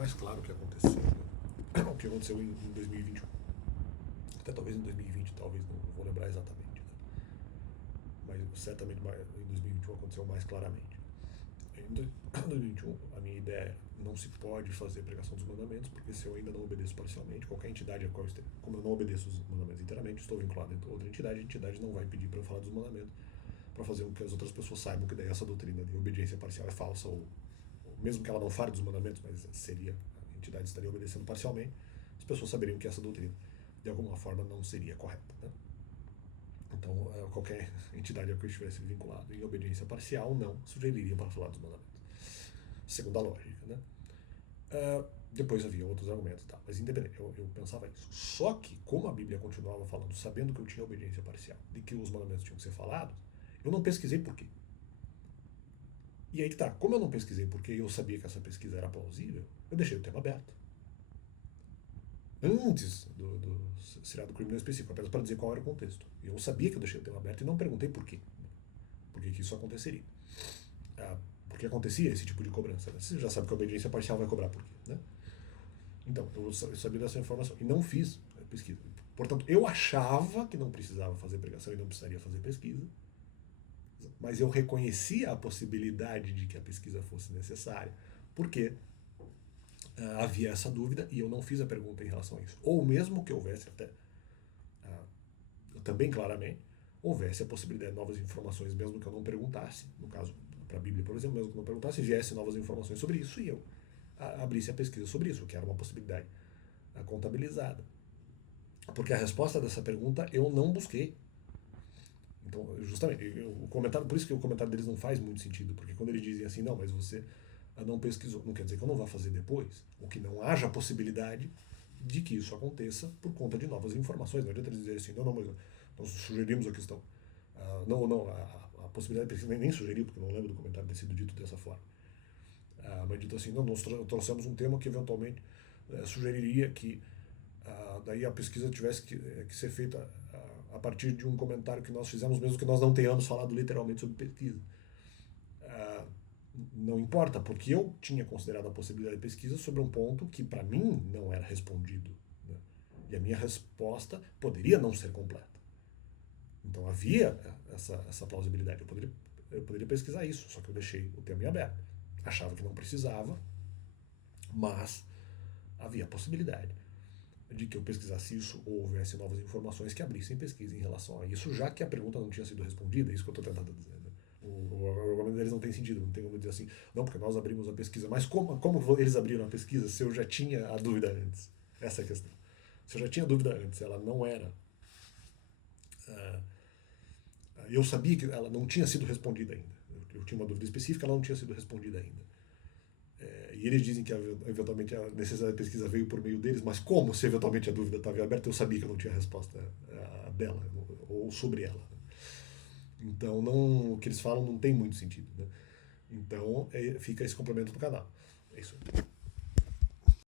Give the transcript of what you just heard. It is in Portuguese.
mais claro o que aconteceu, né? O que aconteceu em 2021. Até talvez em 2020, talvez, não vou lembrar exatamente. Né? Mas certamente em 2021 aconteceu mais claramente. Em 2021, a minha ideia é: não se pode fazer pregação dos mandamentos, porque se eu ainda não obedeço parcialmente, qualquer entidade a qual eu esteja, como eu não obedeço os mandamentos inteiramente, estou vinculado a outra entidade, a entidade não vai pedir para eu falar dos mandamentos, para fazer com que as outras pessoas saibam que daí essa doutrina de obediência parcial é falsa, ou mesmo que ela não fale dos mandamentos, mas seria, a entidade estaria obedecendo parcialmente, as pessoas saberiam que essa doutrina, de alguma forma, não seria correta. Né? Então, qualquer entidade a que eu estivesse vinculado em obediência parcial não sugeriria para falar dos mandamentos. Segundo a lógica, né? Depois havia outros argumentos, tá? Mas independente, eu pensava isso. Só que, como a Bíblia continuava falando, sabendo que eu tinha obediência parcial, de que os mandamentos tinham que ser falados, eu não pesquisei por quê. E aí que tá, como eu não pesquisei porque eu sabia que essa pesquisa era plausível, eu deixei o tema aberto. Antes do seriado criminal específico, apenas para dizer qual era o contexto. Eu sabia que eu deixei o tema aberto e não perguntei por quê. Por que isso aconteceria. Porque acontecia esse tipo de cobrança. Né? Você já sabe que a obediência parcial vai cobrar por quê. Né? Então, eu sabia dessa informação e não fiz pesquisa. Portanto, eu achava que não precisava fazer pregação e não precisaria fazer pesquisa, mas eu reconhecia a possibilidade de que a pesquisa fosse necessária, porque havia essa dúvida e eu não fiz a pergunta em relação a isso. Ou mesmo que houvesse até, também claramente, houvesse a possibilidade de novas informações, mesmo que eu não perguntasse, no caso, para a Bíblia, por exemplo, mesmo que eu não perguntasse, viesse novas informações sobre isso e eu abrisse a pesquisa sobre isso, que era uma possibilidade contabilizada. Porque a resposta dessa pergunta eu não busquei. Então, justamente, o comentário, por isso que o comentário deles não faz muito sentido, porque quando eles dizem assim, não, mas você não pesquisou, não quer dizer que eu não vá fazer depois, ou que não haja a possibilidade de que isso aconteça por conta de novas informações. Não adianta eles dizerem assim, não, mas nós sugerimos a questão. A possibilidade de pesquisa nem sugeriu, porque eu não lembro do comentário ter sido dito dessa forma. Mas dito assim, não, nós trouxemos um tema que eventualmente sugeriria que daí a pesquisa tivesse que ser feita a partir de um comentário que nós fizemos, mesmo que nós não tenhamos falado literalmente sobre pesquisa. Não importa, porque eu tinha considerado a possibilidade de pesquisa sobre um ponto que para mim não era respondido. Né? E a minha resposta poderia não ser completa. Então havia essa plausibilidade. Eu poderia pesquisar isso, só que eu deixei o tema em aberto. Achava que não precisava, mas havia a possibilidade de que eu pesquisasse isso ou houvesse novas informações que abrissem pesquisa em relação a isso, já que a pergunta não tinha sido respondida. É isso que eu estou tentando dizer. Né? O argumento deles não tem sentido, não tem como dizer assim, não, porque nós abrimos a pesquisa. Mas como eles abriram a pesquisa se eu já tinha a dúvida antes? Essa é a questão. Se eu já tinha a dúvida antes, ela não era. Eu sabia que ela não tinha sido respondida ainda. Eu tinha uma dúvida específica, ela não tinha sido respondida ainda. E eles dizem que eventualmente a necessidade de pesquisa veio por meio deles, mas como se eventualmente a dúvida estava aberta, eu sabia que eu não tinha a resposta dela, ou sobre ela. Então, o que eles falam não tem muito sentido. Né? Então, fica esse complemento do canal. É isso aí.